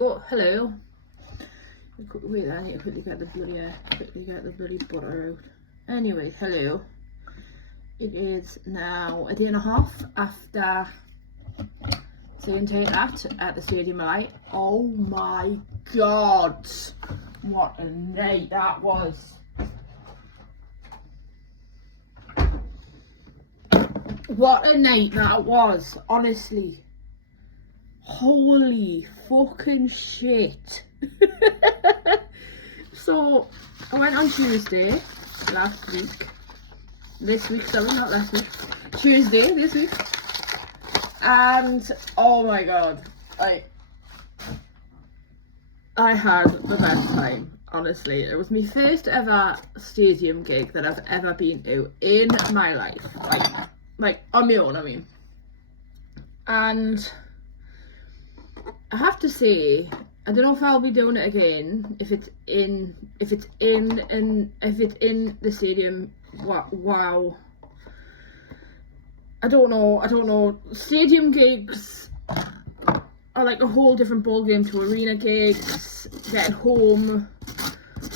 Oh, hello. Wait, I need to quickly get the bloody butter out. Anyway, hello. It is now a day and a half after seeing Tate at the Stadium of Light. Oh my god, what a night that was. What a night that was, honestly. Holy fucking shit. So I went on Tuesday last week. This week, sorry, not last week. Tuesday this week. And oh my god, I had the best time, honestly. It was my first ever stadium gig that I've ever been to in my life. Like on my own, I mean. And I have to say, I don't know if I'll be doing it again if it's in the stadium. Wow. I don't know. Stadium gigs are like a whole different ball game to arena gigs. Getting home,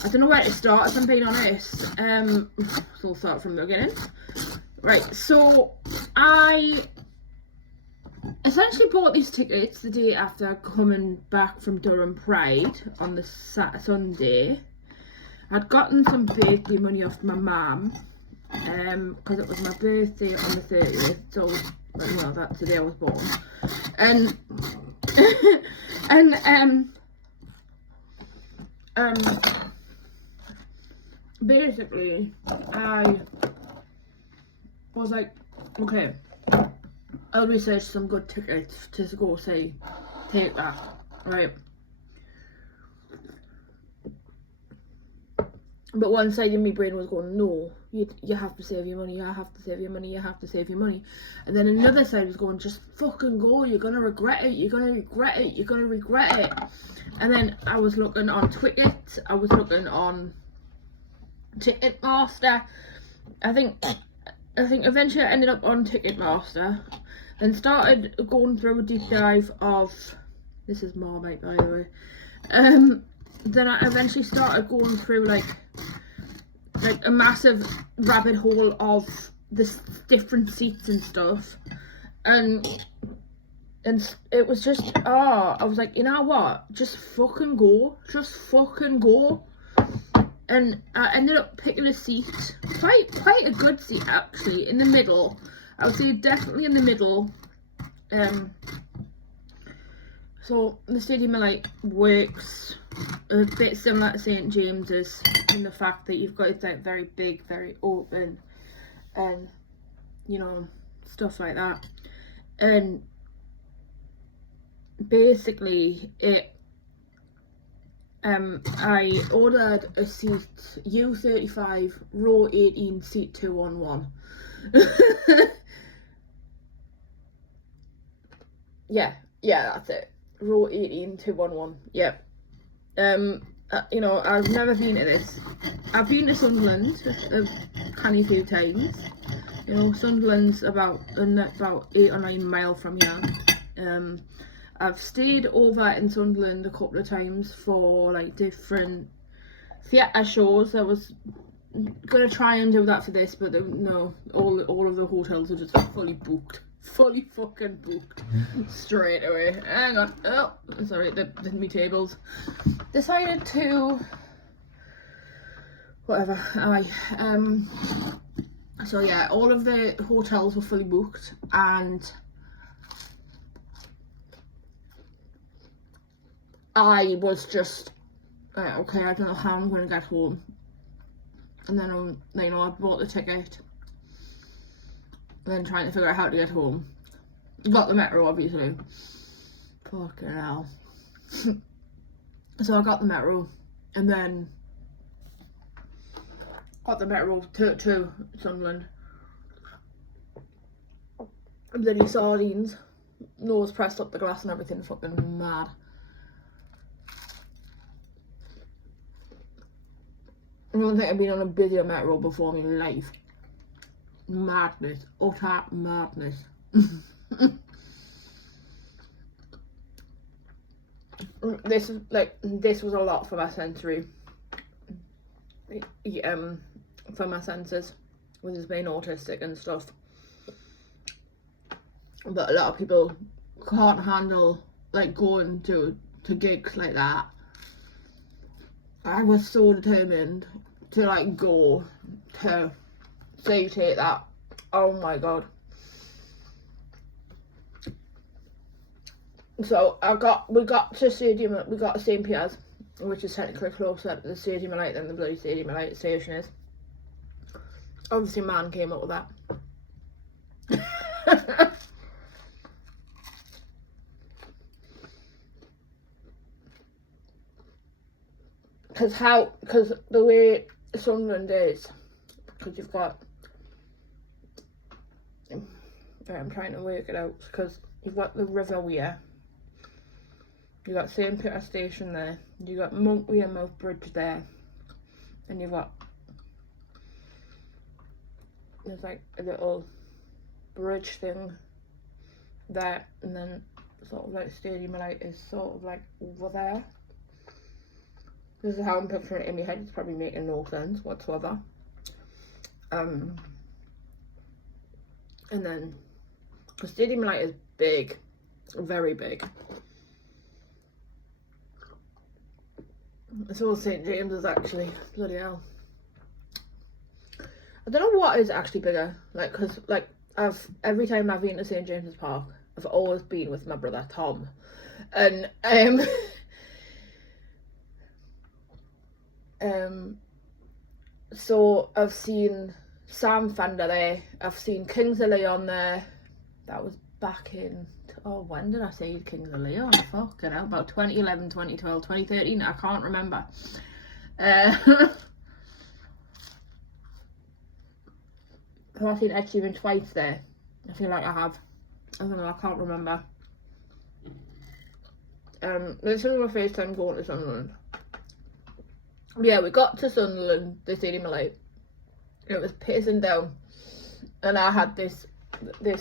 I don't know where to start, if I'm being honest. So we'll start from the beginning. Right, so I essentially bought these tickets the day after coming back from Durham Pride on the Sunday. I'd gotten some birthday money off my mum, because it was my birthday on the 30th, so well, that's the day I was born. And basically I was like, okay, I'll research some good tickets to go see Take That, right? But one side of my brain was going, no, you have to save your money, you have to save your money, you have to save your money. And then another side was going, just fucking go, you're gonna regret it, you're gonna regret it, you're gonna regret it. And then I was looking on Twitter, I was looking on Ticketmaster. I think eventually I ended up on Ticketmaster. Then started going through a deep dive of, this is Marmite by the way. Then I eventually started going through like a massive rabbit hole of the different seats and stuff, and it was just I was like, you know what, just fucking go. And I ended up picking a seat, quite a good seat actually, in the middle. I would say definitely in the middle. So the Stadium of Light works a bit similar to St James's in the fact that you've got, it's like very big, very open, and you know, stuff like that. And basically it I ordered a seat U35 row 18 seat 211. yeah, that's it. Row 18 211. Yep. You know, I've never been to this. I've been to Sunderland a canny few times. You know, Sunderland's about 8 or 9 miles from here. I've stayed over in Sunderland a couple of times for like different theatre shows. I was gonna try and do that for this, but no, all of the hotels are just fully booked. Fully fucking booked straight away. Hang on, oh sorry, my tables decided to whatever. So yeah, all of the hotels were fully booked, and I was just okay, I don't know how I'm gonna get home. And then you know, I bought the ticket, then trying to figure out how to get home. Got the metro, obviously. Fucking hell. So I got the metro, and then got the metro to Sunderland. And then he sardines, nose pressed up the glass and everything, fucking mad. I don't think I've been on a busier metro before in my life. Madness, utter madness. this was a lot for my sensory, for my senses, with his being autistic and stuff. But a lot of people can't handle like going to gigs like that. I was so determined to like go to see take that. Oh my god. So we got to St. Pierre's, which is technically closer to the Stadium of Light than the bloody Stadium of Light station is. Obviously man came up with that. Because the way Sunderland is, because you've got, I'm trying to work it out, because you've got the River Wear, you've got St. Peter Station there, you've got Monk Weir Mouth Bridge there, and you've got, there's like a little bridge thing there, and then sort of like Stadium of Light is sort of like over there. This is how I'm picturing it in my head. It's probably making no sense whatsoever. And then the Stadium of Light is big, very big. So St. James's actually, bloody hell. I don't know what is actually bigger, like, because like every time I've been to St. James's Park, I've always been with my brother Tom, and so I've seen Sam Fender there, I've seen Kings of Leon there. That was back in, oh, when did I see Kings of Leon? Fucking hell, about 2011, 2012, 2013, I can't remember. I've seen Ed Sheeran twice there. I feel like I have. I don't know, I can't remember. This was my first time going to Sunderland. Yeah, we got to Sunderland, the Stadium of Light. It was pissing down, and I had this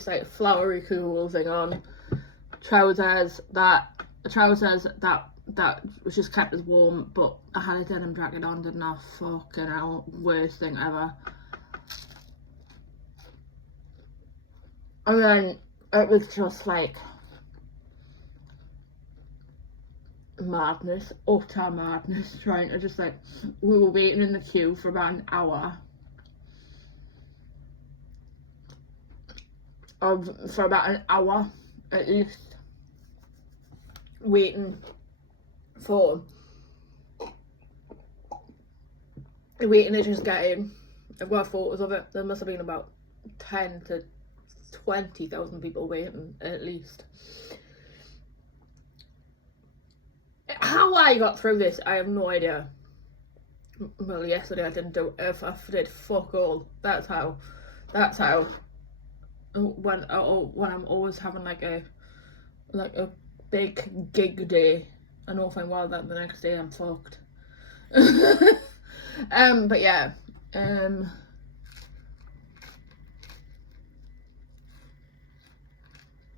like flowery cool thing on, trousers that was just kept us warm, but I had a denim jacket on, didn't I? Fucking hell, worst thing ever. And then it was just like madness, utter madness, trying to just like, we were waiting in the queue for about an hour. For about an hour at least, waiting to just get in. I've got photos of it. There must have been about 10 to 20,000 people waiting at least. How I got through this, I have no idea. Well, yesterday I didn't do it. I did fuck all. That's how. When I'm always having like a big gig day, I know fine well that the next day I'm fucked. But yeah.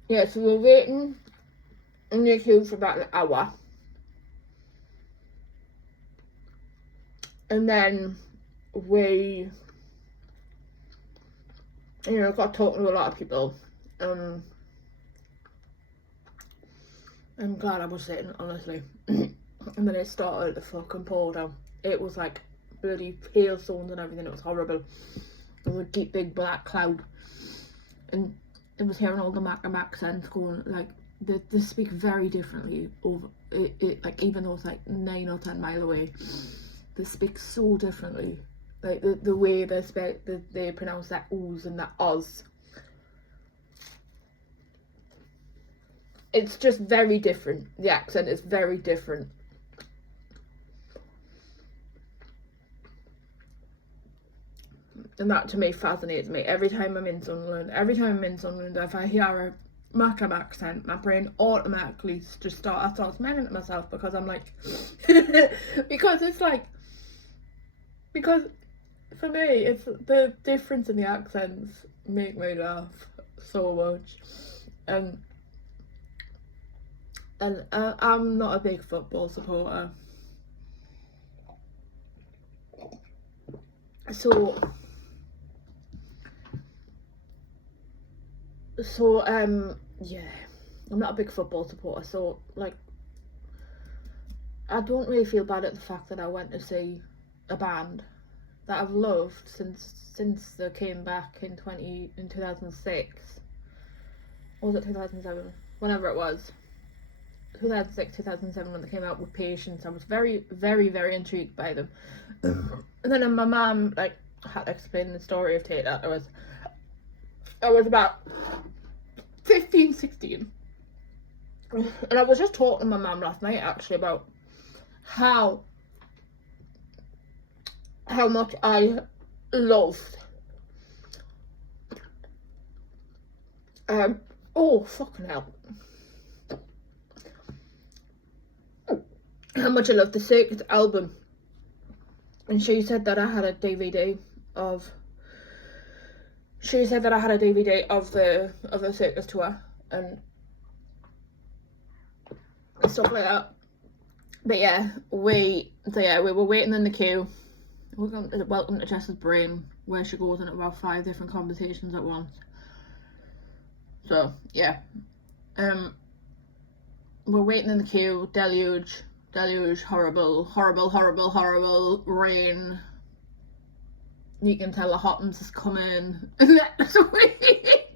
Yeah, so we're waiting in the queue for about an hour. And then we, got talking to a lot of people. I'm glad I was sitting, honestly. And then it started to fucking pour down. It was like bloody hailstones and everything. It was horrible. There was a deep, big black cloud. And it was hearing all the Macam accents going, like, they speak very differently over it, like, even though it's like 9 or 10 miles away. They speak so differently, like the way they speak, they pronounce that oohs and that oz. It's just very different. The accent is very different. And that to me fascinates me. Every time I'm in Sunderland, if I hear a Macam accent, my brain automatically just starts smiling at myself, because I'm like, because it's like, because for me, it's the difference in the accents make me laugh so much. And And I'm not a big football supporter. So yeah, I'm not a big football supporter, so like I don't really feel bad at the fact that I went to see a band that I've loved since they came back in 2006. Or was it 2007? Whenever it was. 2006, 2007 when they came out with Patience. I was very, very, very intrigued by them. And then my mum like had to explain the story of Tate. I was about 15, 16. And I was just talking to my mum last night actually about how much I loved oh fucking hell, how much I loved the Circus album. And she said that I had a DVD of the Circus tour and stuff like that. But yeah, we were waiting in the queue. We're going to Welcome to Jess's Brain, where she goes in about 5 different conversations at once. So yeah, we're waiting in the queue. Deluge, horrible rain. You can tell the Hottoms is coming next week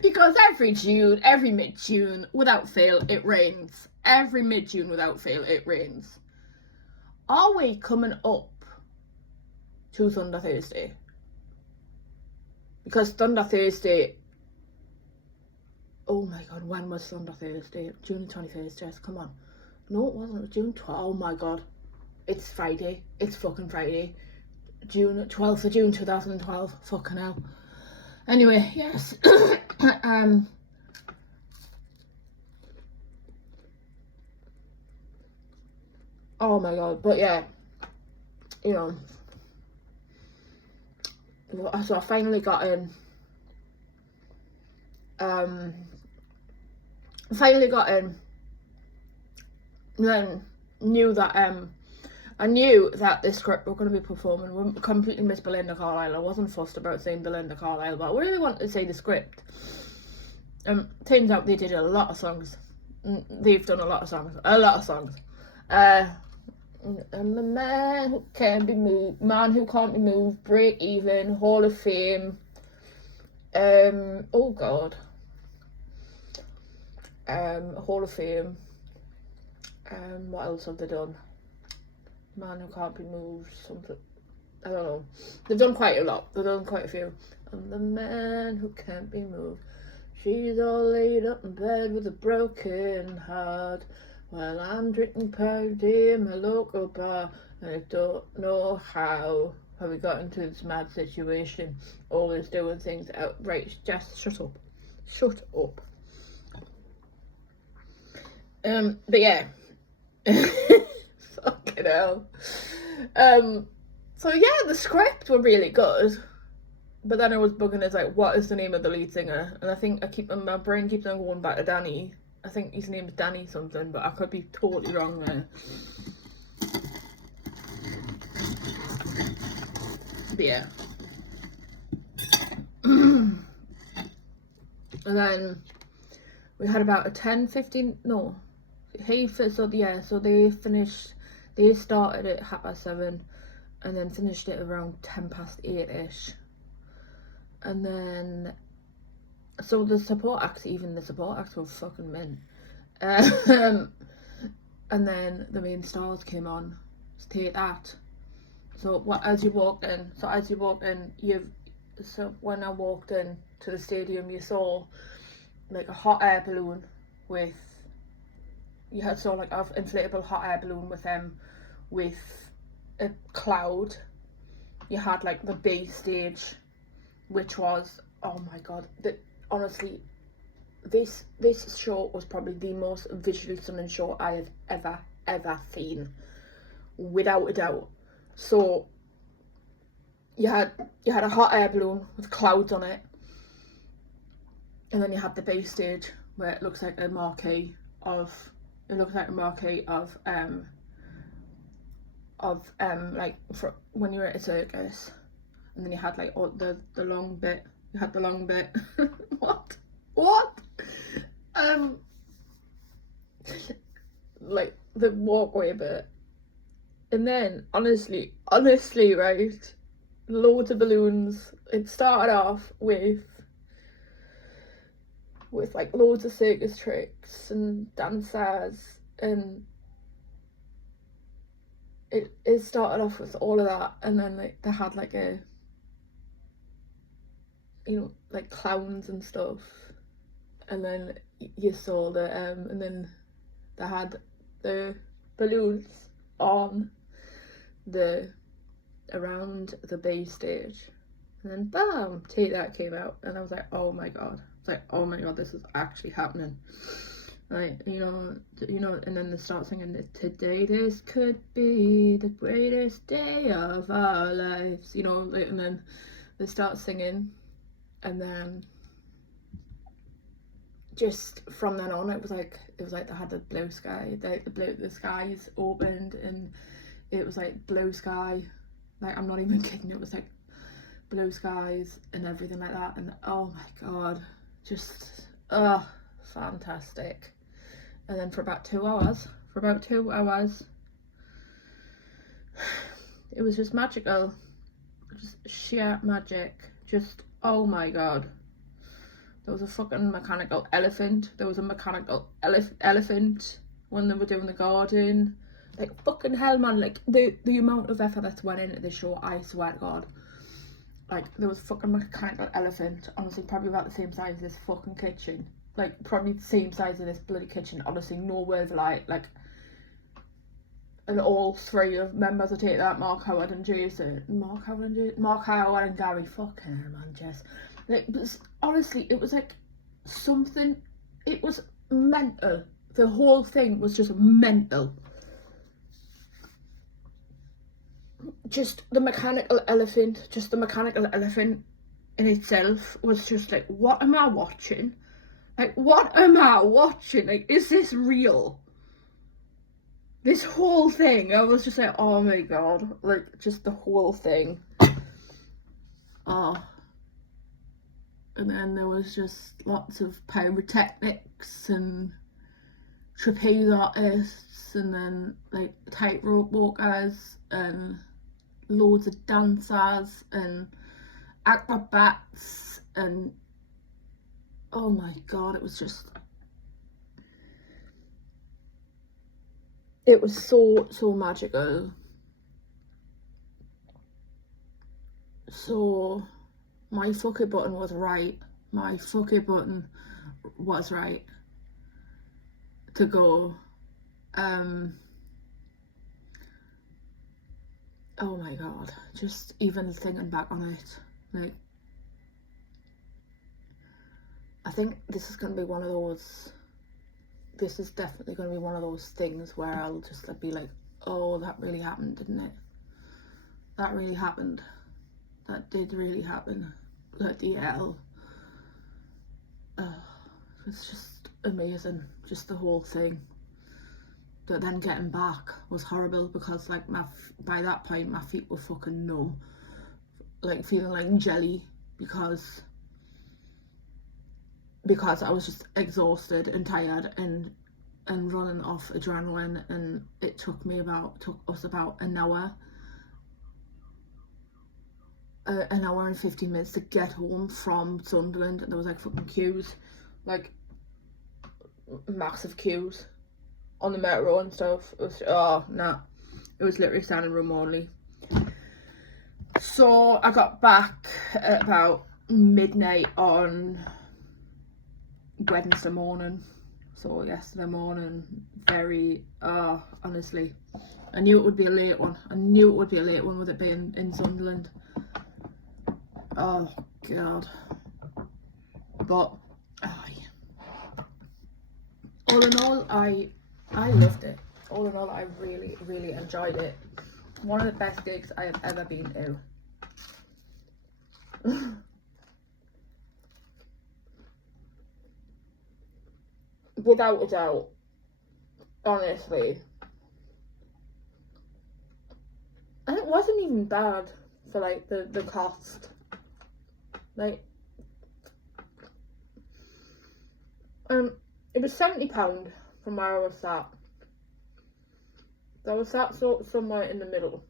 because every mid-June without fail it rains. Every mid-June without fail it rains. Are we coming up to Thunder Thursday? Because Thunder Thursday, oh my god, when was Thunder Thursday? June 21st, Jess, come on. No, it wasn't. It was June 12th. Oh my god. It's Friday. It's fucking Friday. June 12th of June 2012. Fucking hell. Anyway, yes. Oh my god. But yeah, you know. So I finally got in. Then I knew that this script we're going to be performing would completely miss Belinda Carlisle. I wasn't fussed about saying Belinda Carlisle, but I really wanted to say the script. Turns out they did a lot of songs. They've done a lot of songs. I'm a man who can't be moved, man who can't be moved, Break Even, Hall of Fame. Oh god. Hall of Fame. What else have they done? Man Who Can't Be Moved, something. I don't know. They've done quite a lot. They've done quite a few. I'm the man who can't be moved. She's all laid up in bed with a broken heart. While I'm drinking party in my local bar. And I don't know how we got into this mad situation. Always doing things outright. Just shut up. Shut up. But yeah. Fucking hell. So yeah, the script were really good, but then I was bugging as like, what is the name of the lead singer? And I think my brain keeps on going back to Danny. I think his name's Danny something, but I could be totally wrong there. But yeah. And then we had about a 10-15 no. So they started at 7:30 and then finished it around 8:10ish. And then, so the support acts were fucking mint. And then the main stars came on. Take that. So as you walked in, when I walked in to the stadium, you saw like a hot air balloon with. You had like an inflatable hot air balloon with a cloud. You had like the B stage, which was, oh my god, honestly, this show was probably the most visually stunning show I have ever seen, without a doubt. So you had a hot air balloon with clouds on it, and then you had the B stage where it looks like a marquee of It looked like a marquee of like for when you were at a circus, and then you had like all the long bit. You had the long bit. What? Like the walkway bit, and then honestly, right, loads of balloons. It started off with like loads of circus tricks and dancers, and it started off with all of that, and then like they had like a, you know, like clowns and stuff, and then you saw the and then they had the balloons on the around the bay stage, and then bam, Take That came out, and I was like, oh my god. It's like, oh my god, this is actually happening. Like, you know, and then they start singing, today this could be the greatest day of our lives, you know, like, and then they start singing, and then just from then on, it was like they had the blue sky, the skies opened, and it was like blue sky, like I'm not even kidding, it was like blue skies and everything like that, and oh my god, just fantastic. And then for about 2 hours, it was just magical, just sheer magic, just oh my god. There was a fucking mechanical elephant. There was a mechanical elephant when they were doing the garden. Like, fucking hell, man. Like, the amount of effort that's went into this show, I swear to God. Like, there was a fucking mechanical elephant. Honestly, probably about the same size as this fucking kitchen. Like, probably the same size as this bloody kitchen. Honestly, no words like, and all three of members of Take That, Mark Howard and Jason. Mark Howard and Gary. Fucking hell, man, Jess. Like, but honestly, it was like something, it was mental. The whole thing was just mental. Just the mechanical elephant in itself was just like, what am I watching? Like, what am I watching? Like, is this real? This whole thing, I was just like, oh my god, like, just the whole thing. Oh. And then there was just lots of pyrotechnics and trapeze artists, and then like tightrope walkers, and loads of dancers and acrobats, and oh my god, it was so magical. So my fucking button was right. My fucking button was right to go. Oh my god, just even thinking back on it, like, I think this is definitely going to be one of those things where I'll just be like, oh, that really happened, didn't it? That really happened. That did really happen. Bloody hell. It's just amazing, just the whole thing. But then getting back was horrible, because like by that point my feet were fucking numb, like feeling like jelly, because I was just exhausted and tired and running off adrenaline, and it took us about an hour and 15 minutes to get home from Sunderland, and there was like fucking queues, like massive queues on the metro and stuff. It was it was literally standing room only. So I got back at about midnight on Wednesday morning. So yesterday morning, very honestly, I knew it would be a late one. With it being in Sunderland. Oh god. But all in all, I loved it. All in all, I really, really enjoyed it. One of the best gigs I have ever been to. Without a doubt. honestly, and it wasn't even bad for like the cost. Like, it was £70 from where I was sat. So I was sat somewhere in the middle.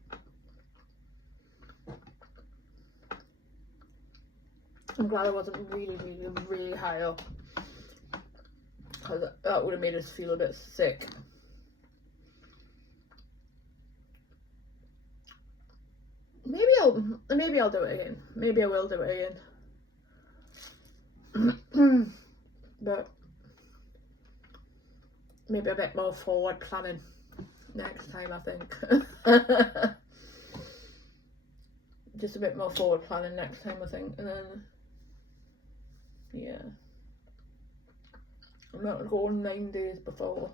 I'm glad I wasn't really high up, because that would have made us feel a bit sick. Maybe I'll do it again. Maybe I will do it again. But maybe a bit more forward planning next time, I think. Just a bit more forward planning next time, I think. And then, yeah, I'm not going 9 days before.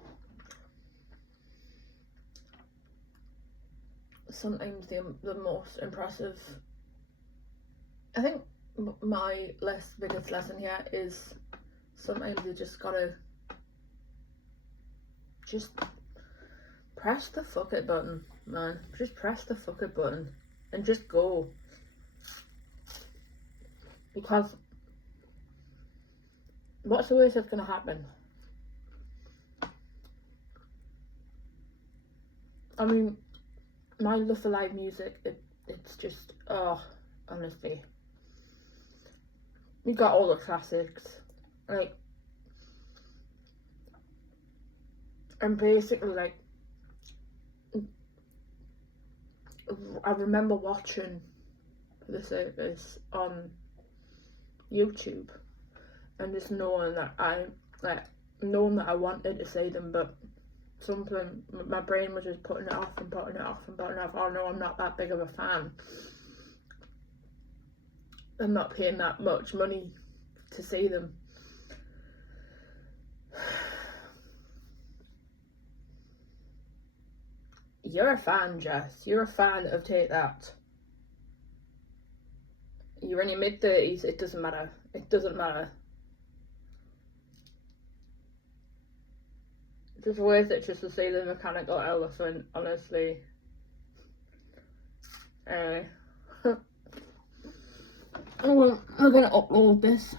Sometimes the most impressive, I think my biggest lesson here is sometimes you just gotta just press the fuck it button, man. Just press the fuck it button and just go. Because what's the worst that's gonna happen? I mean, my love for live music, it's just, oh, honestly. You got all the classics, like, and basically, like, I remember watching the service on YouTube and just knowing that I wanted to say them, but something, my brain was just putting it off and putting it off and putting it off. Oh no, I'm not that big of a fan. I'm not paying that much money to see them. You're a fan, Jess. You're a fan of Take That. You're in your mid-30s, it doesn't matter. It doesn't matter. It's just worth it just to see the mechanical elephant, honestly. Anyway. I'm gonna upload this.